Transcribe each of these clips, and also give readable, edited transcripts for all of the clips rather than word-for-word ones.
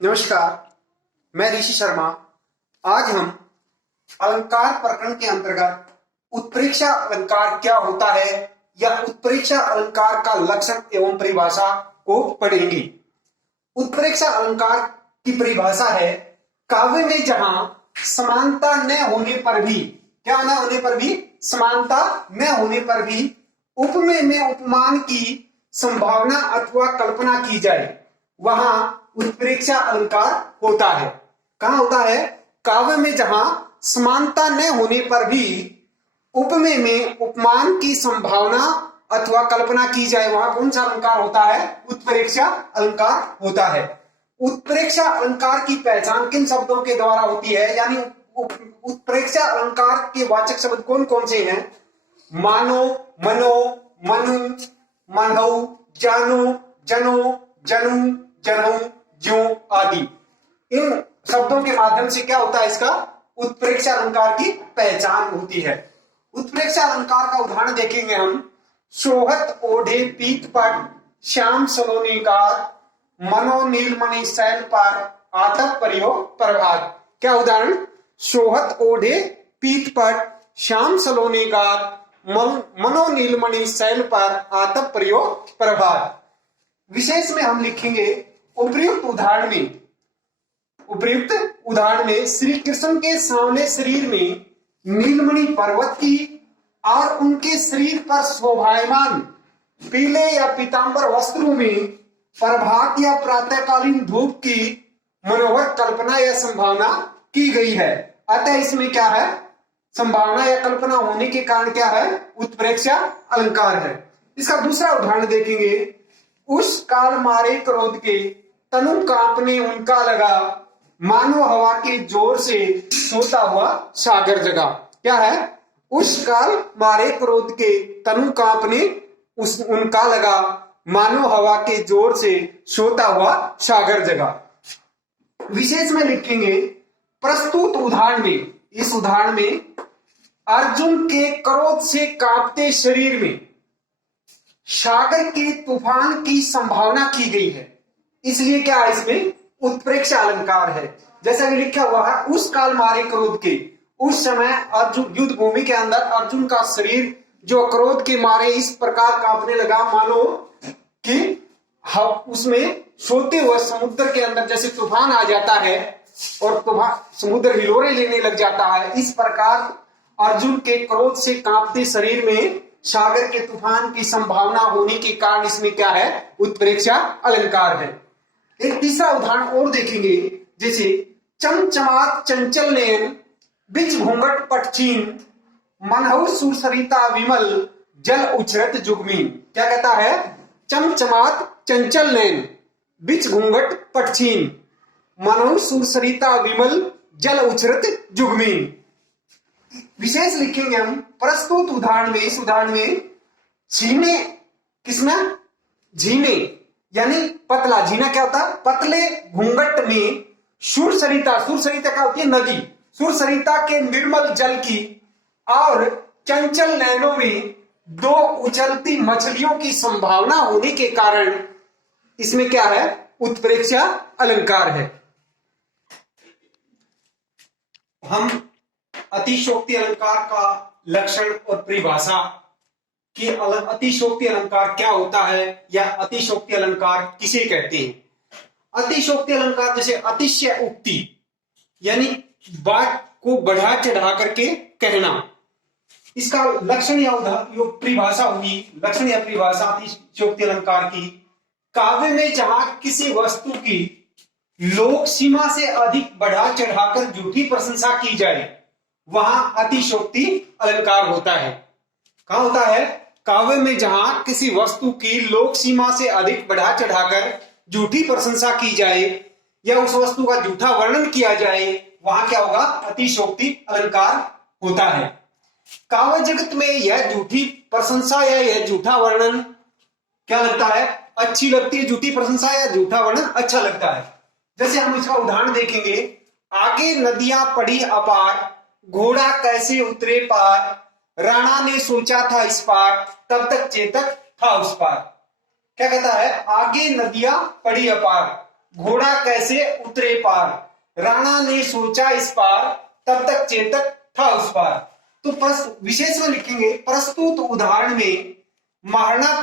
नमस्कार, मैं ऋषि शर्मा। आज हम अलंकार प्रकरण के अंतर्गत उत्प्रेक्षा अलंकार क्या होता है या उत्प्रेक्षा अलंकार का लक्षण एवं परिभाषा को पढ़ेंगे। उत्प्रेक्षा अलंकार की परिभाषा है काव्य में जहां समानता न होने पर भी, क्या न होने पर भी, समानता न होने पर भी उपमेय में उपमान की संभावना अथवा कल्पना की जाए वहां उत्प्रेक्षा अलंकार होता है। कहां होता है? काव्य में जहां समानता न होने पर भी उपमेय में उपमान की संभावना अथवा कल्पना की जाए वहां कौन सा अलंकार होता है? उत्प्रेक्षा अलंकार होता है। उत्प्रेक्षा अलंकार की पहचान किन शब्दों के द्वारा होती है? यानी उत्प्रेक्षा अलंकार के वाचक शब्द कौन कौन से हैं? मानो, मनो, मनु, मानव, जानो, जनो, जनु, जनऊ, ज्यों आदि। इन शब्दों के माध्यम से क्या होता है? इसका उत्प्रेक्षा अलंकार की पहचान होती है। उत्प्रेक्षा अलंकार का उदाहरण देखेंगे हम। सोहत ओढ़े पीत पट श्याम सलोनी गार मनो नीलमणि शैल पर आतप परियो प्रभात। क्या उदाहरण? सोहत ओढ़े पीत पट श्याम सलोनी गार मनो नीलमणि शैल पर आतप परियो प्रभात। विशेष में हम लिखेंगे उपर्युक्त उदाहरण में श्री कृष्ण के सांवले शरीर में नीलमणि पर्वत की और उनके शरीर पर शोभायमान पीले या पीतांबर वस्त्रों में प्रभात या प्रातःकालीन धूप की मनोहर कल्पना या संभावना की गई है। अतः इसमें क्या है? संभावना या कल्पना होने के कारण क्या है? उत्प्रेक्षा अलंकार है। इसका दूसरा उदाहरण देखेंगे। उस काल मारे क्रोध के तनु कांपने उनका लगा मानो हवा के जोर से सोता हुआ सागर जगा। क्या है? उस काल मारे क्रोध के तनु कांपने उनका लगा मानो हवा के जोर से सोता हुआ सागर जगा। विशेष में लिखेंगे प्रस्तुत उदाहरण में, इस उदाहरण में अर्जुन के क्रोध से कांपते शरीर में सागर के तूफान की संभावना की गई है। इसलिए क्या है? इसमें उत्प्रेक्षा अलंकार है। जैसा कि लिखा हुआ है उस काल मारे क्रोध के, उस समय अर्जुन युद्ध भूमि के अंदर अर्जुन का शरीर जो क्रोध के मारे इस प्रकार कांपने लगा मानो कि उसमें सोते हुए समुद्र के अंदर जैसे तूफान आ जाता है और तूफान समुद्र हिलोरे लेने लग जाता है। इस प्रकार अर्जुन के क्रोध से कांपते शरीर में सागर के तूफान की संभावना होने के कारण इसमें क्या है? उत्प्रेक्षा अलंकार है। एक तीसरा उदाहरण और देखेंगे। जैसे चमचमात चंचल नयन बिच घूंघट पटचीन मनहु सुरसरिता विमल जल उछरत जुगमीन। क्या कहता है? चमचमात चंचल नयन बिच घूंघट पटचीन मनहु सुरसरिता विमल जल उछरत जुगमीन। विशेष लिखेंगे हम प्रस्तुत उदाहरण में। इस उदाहरण में झीने, किसमें? झीने यानी पतला। झीना क्या होता है? पतले घूंघट में सुरसरिता, सुरसरिता क्या होती है? नदी। सुरसरिता के निर्मल जल की और चंचल नैनों में दो उछलती मछलियों की संभावना होने के कारण इसमें क्या है? उत्प्रेक्षा अलंकार है। हम अतिशोक्ति अलंकार का लक्षण और परिभाषा कि अतिशोक्ति अलंकार क्या होता है या अतिशोक्ति अलंकार किसे कहते हैं। अतिशोक्ति अलंकार जैसे अतिशय उक्ति यानी बात को बढ़ा चढ़ा करके कहना। इसका लक्षण या परिभाषा होगी। लक्षण या परिभाषा अतिशोक्ति अलंकार की, काव्य में जहां किसी वस्तु की लोक सीमा से अधिक बढ़ा चढ़ाकर झूठी प्रशंसा की जाए वहां अतिशोक्ति अलंकार होता है। कहां होता है? काव्य में जहां किसी वस्तु की लोक सीमा से अधिक बढ़ा चढ़ाकर झूठी प्रशंसा की जाए या उस वस्तु का झूठा वर्णन किया जाए वहां क्या होगा? अतिशोक्ति अलंकार होता है। काव्य जगत में यह झूठी प्रशंसा या यह झूठा वर्णन क्या लगता है? अच्छी लगती है झूठी प्रशंसा या झूठा वर्णन अच्छा लगता है। जैसे हम इसका उदाहरण देखेंगे। आगे नदियां पड़ी अपार घोड़ा कैसे उतरे पार राणा ने सोचा था इस पार तब तक चेतक था उस पार। क्या कहता है? आगे नदियां पड़ी अपार, घोड़ा कैसे उतरे पार, राणा ने सोचा इस पार, तब तक चेतक था उस पार। तो विशेष में लिखेंगे प्रस्तुत उदाहरण में महाराणा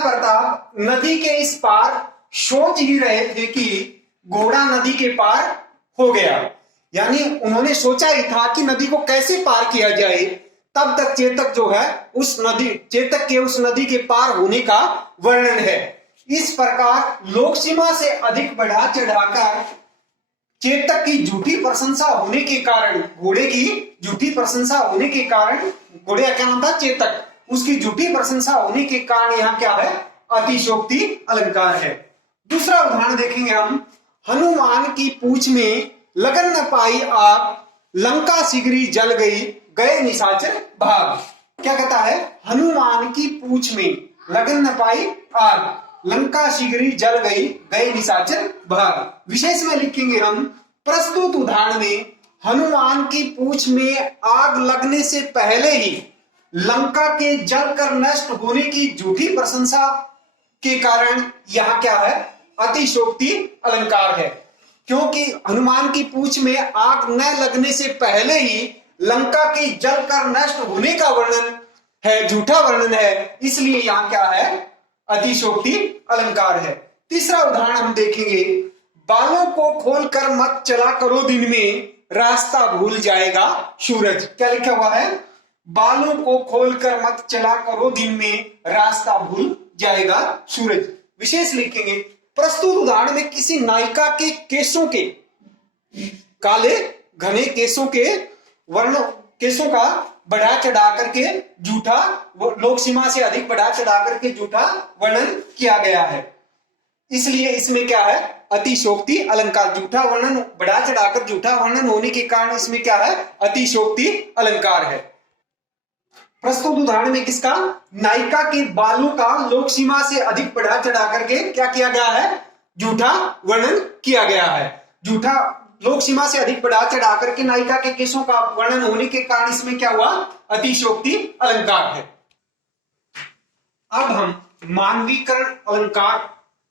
प्रताप नदी के इस पार सोच ही रहे थे कि घोड़ा नदी के पार हो गया, यानी उन्होंने सोचा ही था कि नदी को कैसे पार किया जाए। तब तक चेतक जो है चेतक के उस नदी के पार होने का वर्णन है। इस प्रकार लोक सीमा से अधिक बढ़ा चढ़ाकर चेतक की झूठी प्रशंसा होने के कारण, घोड़े की झूठी प्रशंसा होने के कारण, घोड़े का क्या नाम था, चेतक, उसकी झूठी प्रशंसा होने के कारण यहाँ क्या है, अतिशोक्ति अलंकार है। दूसरा उदाहरण देखेंगे हम, हनुमान की पूंछ में लगन न पाई आग, लंका शीघ्र जल गई, गए निशाचर भाग। क्या कहता है, हनुमान की पूंछ में लगन न पाई आग, लंका शीघ्र जल गई, गए निशाचर भाग। विशेष में लिखेंगे हम, प्रस्तुत उदाहरण में हनुमान की पूंछ में आग लगने से पहले ही लंका के जलकर नष्ट होने की झूठी प्रशंसा के कारण यह क्या है, अतिशोक्ति अलंकार है। क्योंकि हनुमान की पूंछ में आग न लगने से पहले ही लंका के जलकर नष्ट होने का वर्णन है, झूठा वर्णन है, इसलिए यहां क्या है, अतिशोक्ति अलंकार है। तीसरा उदाहरण हम देखेंगे, बालों को खोलकर मत चला करो दिन में, रास्ता भूल जाएगा सूरज। क्या लिखा हुआ है, बालों को खोलकर मत चला करो दिन में, रास्ता भूल जाएगा सूरज। विशेष लिखेंगे, प्रस्तुत उदाहरण में किसी नायिका के केसों के, काले घने केसों का बढ़ा चढ़ा करके झूठा, लोक सीमा से अधिक बढ़ा चढ़ा करके झूठा वर्णन किया गया है, इसलिए इसमें क्या है, अतिशोक्ति अलंकार। झूठा वर्णन, बढ़ा चढ़ाकर झूठा वर्णन होने के कारण इसमें क्या है, अतिशोक्ति अलंकार है। प्रस्तुत उदाहरण में किसका, नायिका के बालों का लोक सीमा से अधिक बढ़ा चढ़ा करके क्या किया गया है, झूठा वर्णन किया गया है। झूठा लोक सीमा से अधिक बढ़ा चढ़ा करके नायिका के केसों का वर्णन होने के कारण इसमें क्या हुआ, अतिशोक्ति अलंकार है। अब हम मानवीकरण अलंकार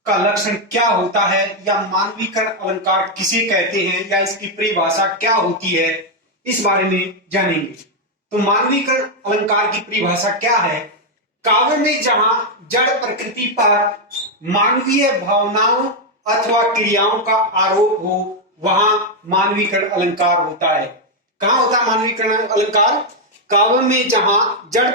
का लक्षण क्या होता है, या मानवीकरण अलंकार किसे कहते हैं, या इसकी परिभाषा क्या होती है, इस बारे में जानेंगे। तो मानवीकरण अलंकार की परिभाषा क्या है, काव्य में जहां जड़ प्रकृति पर मानवीय भावनाओं अथवा क्रियाओं का आरोप हो, वहां मानवीकरण अलंकार होता है। कहां होता है मानवीकरण अलंकार, काव्य में जहां जड़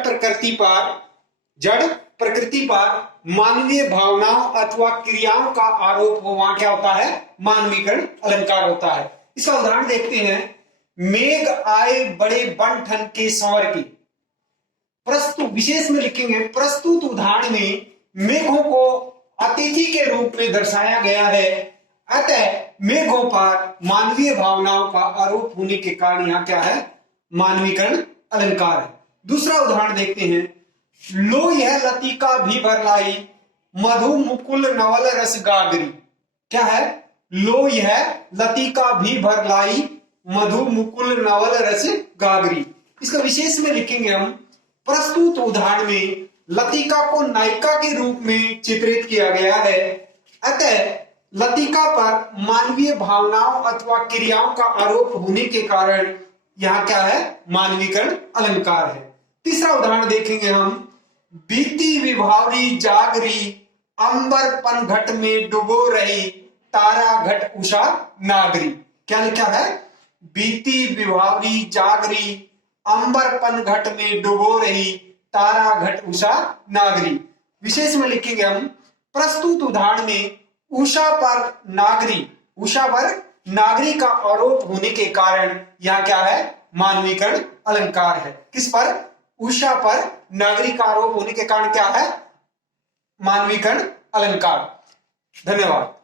प्रकृति पर मानवीय भावनाओं अथवा क्रियाओं का आरोप हो, वहां क्या होता है, मानवीकरण अलंकार होता है। इसका उदाहरण देखते हैं, मेघ आए बड़े बन-ठन के संवर की। प्रस्तुत, विशेष में लिखेंगे, प्रस्तुत उदाहरण में मेघों को अतिथि के रूप में दर्शाया गया है, अतः मेघों पर मानवीय भावनाओं का आरोप होने के कारण यहां क्या है, मानवीकरण अलंकार है। दूसरा उदाहरण देखते हैं, लो यह लतिका भी भर लाई, मधु मुकुल नवल रस गागरी। क्या है, लो यह लतिका भी भर लाई, मधु मुकुल नवल रस गागरी। इसका विशेष में लिखेंगे हम, प्रस्तुत उदाहरण में लतिका को नायिका के रूप में चित्रित किया गया है, अतः लतिका पर मानवीय भावनाओं अथवा क्रियाओं का आरोप होने के कारण यहां क्या है, मानवीकरण अलंकार है। तीसरा उदाहरण देखेंगे हम, बीती विभावरी जागरी, अंबर पन घट में डुबो रही, तारा घट उषा नागरी। क्या लिखा है, बीती विभावरी जागरी, अंबर पन घट में डुबो रही, तारा घट उषा नागरी। विशेष में लिखेंगे हम, प्रस्तुत उदाहरण में उषा पर नागरी का आरोप होने के कारण यह क्या है, मानवीकरण अलंकार है। किस पर, उषा पर नागरी का आरोप होने के कारण क्या है, मानवीकरण अलंकार। धन्यवाद।